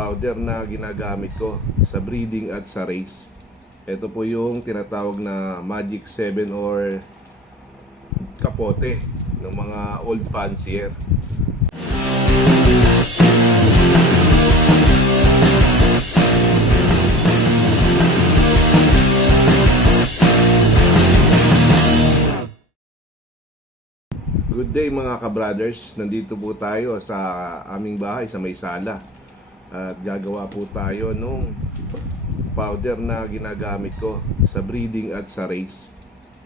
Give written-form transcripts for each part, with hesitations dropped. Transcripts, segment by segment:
powder na ginagamit ko sa breeding at sa race. Ito po yung tinatawag na Magic 7 or kapote ng mga old fancier. Good day mga ka-brothers, nandito po tayo sa aming bahay sa may sala at gagawa po tayo nung powder na ginagamit ko sa breeding at sa race.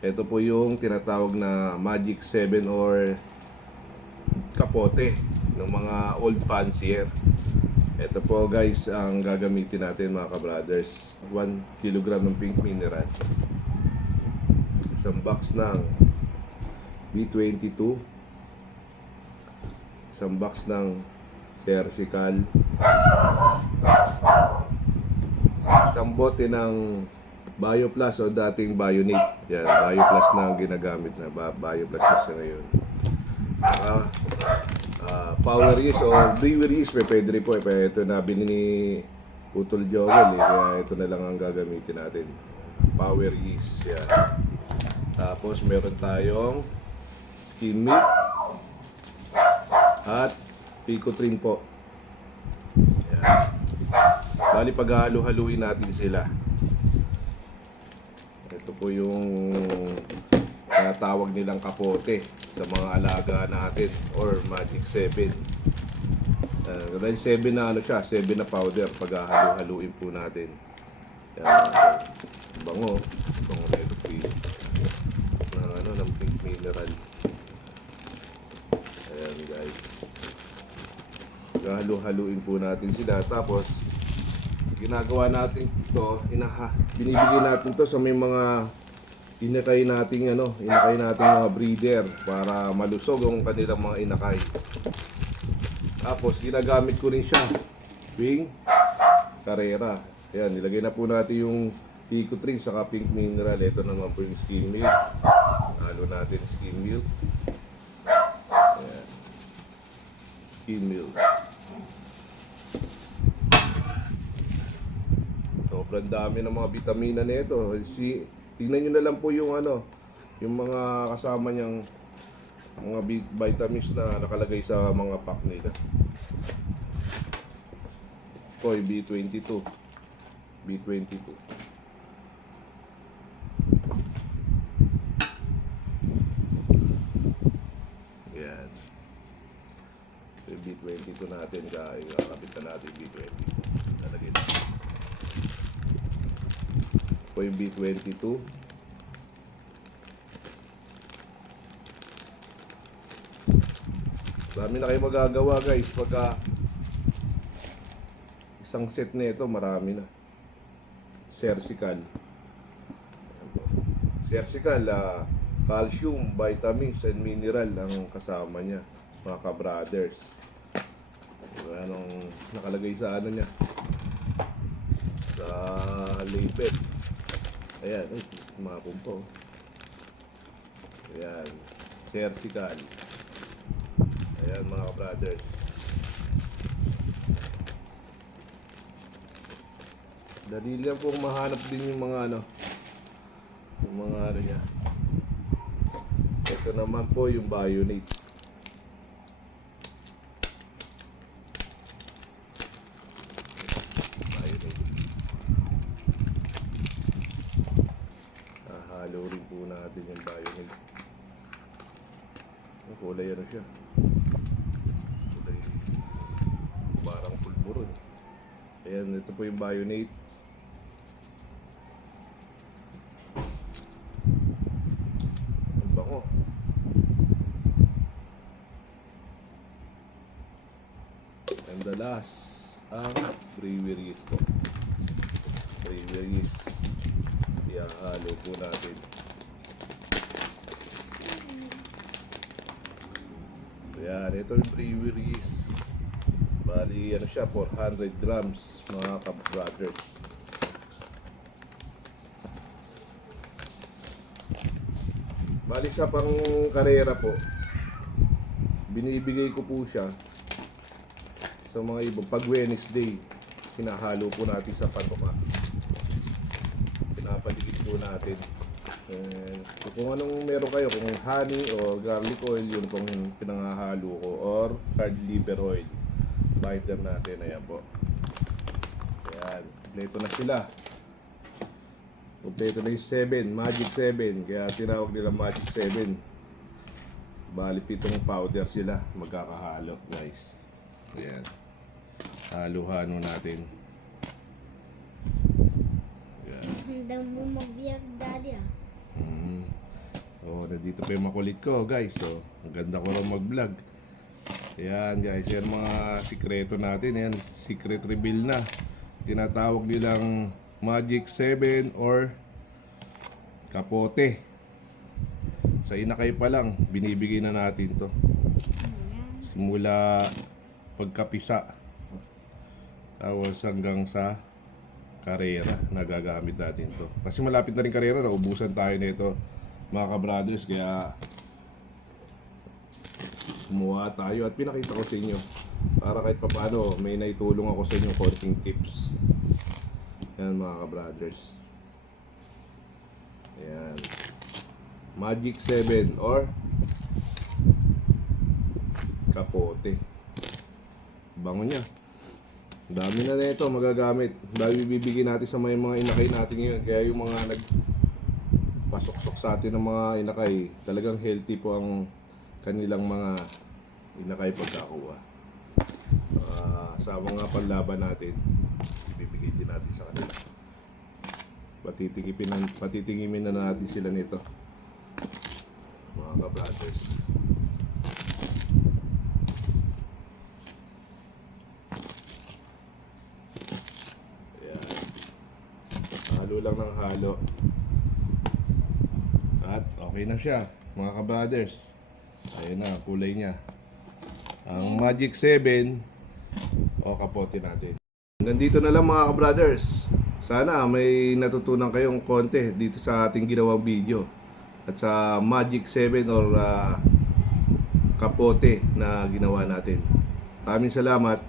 Ito po yung tinatawag na Magic 7 or kapote ng mga old fancier. Ito po guys ang gagamitin natin mga ka-brothers. 1 kg ng pink mineral, isang box ng B22, isang box ng Cercical, isang bote ng BioPlus o dating Bionate. Yan, BioPlus na ang ginagamit na. BioPlus na siya ngayon. Power yeast o brewer yeast, pwede rin po. Ito na binili ni Utol Joel kaya ito na lang ang gagamitin natin. Power yeast. Yan. Tapos meron tayong skim milk at Picotrin po. Yan. Bali paghalo-haluin natin sila. Ito po yung tinatawag nilang kapote sa mga alaga natin or Magic 7. Dahil 7 na ano siya, 7 na powder, paghalo-haluin po natin. Yan. Bango na ito ng pink mineral. Ayan guys, halo-haluin po natin sila. Tapos ginagawa natin ito, binibigay natin to sa may mga inakay nating mga breeder para malusog ang kanilang mga inakay. Tapos ginagamit ko rin siya tuwing karera. Ayan, nilagay na po natin yung Picotrin saka pink mineral. Ito naman po yung skim milk. Halo natin skim milk. Ayan. Skim milk. Sobrang dami ng mga vitamina nito. Tingnan nyo na lang po yung yung mga kasama niyang mga vitamins na nakalagay sa mga pack nila. Koy B22. Yan. Yung B22 natin, kakabit na natin B22. Lalagay natin. Po yung B22. Dami na kayo magagawa guys pagka isang set na ito, marami na. Cercical, calcium, vitamins and mineral ang kasama niya mga ka-brothers. Anong nakalagay sa niya, sa label. Ayan, mga pumpo. Ayan, Cercical. Ayan mga brothers. Dali lang po mahanap din yung mga niya. Ito naman po yung Bionate. Halo rin po natin yung Bionate. Ang kulay siya. Kulay parang pulburon. Ayan, ito po yung Bionate. Ang bango. And the last, ang brewer yeast po. Brewer yeast. Ihalo po natin. Ayan, ito yung brewer yeast. Bali, siya, 400 grams mga ka-brothers. Bali sa pang karera po, binibigay ko po siya sa mga ibang pag Wednesday. hinahalo po natin sa patoka. Pinapaligid po natin. So kung anong meron kayo, kung honey o garlic oil, yun pong pinangahalo ko, or cod liver oil. Binder natin, ayan po. Ayan, kompleto na sila. Kompleto na yung 7, Magic 7, kaya tinawag nila Magic 7. Bali pitong powder sila, magkakahalo guys. Ayan, halo-halo natin. Ayan. Handa mo mag-vlog, daddy ah. So, nandito pa yung makulit ko guys. So, ang ganda ko lang mag-vlog. Ayan guys, yan mga sikreto natin. Ayan, secret reveal na. Tinatawag nilang Magic 7 or kapote. Sa inakay pa lang, binibigay na natin to. Simula pagkapisa. Tapos hanggang sa karera, nagagamit natin to. Kasi malapit na rin karera, naubusan tayo nito mga ka-brothers, kaya kumuha tayo at pinakita ko sa inyo para kahit papaano may naitulong ako sa inyo konting tips. Yan mga ka-brothers. Ayan, Magic 7 or kapote. Bango niya. Dami na nito magagamit. Dami bibigyan natin sa mga inakay natin ngayon. Kaya yung mga nagpasok-sok sa atin ng mga inakay, talagang healthy po ang kanilang mga inakay pagkakuha. Sa mga panlaban natin, ibibigay din natin sa kanila. Patitingimin na natin sila nito, mga ka-brothers. Ayan. Halo lang ng halo. At okay na siya, mga ka-brothers. Ayan na, kulay niya. Ang Magic 7 o kapote natin. Nandito na lang mga ka-brothers. Sana may natutunan kayong konti dito sa ating ginawang video. At sa Magic 7 or kapote na ginawa natin. Maraming salamat.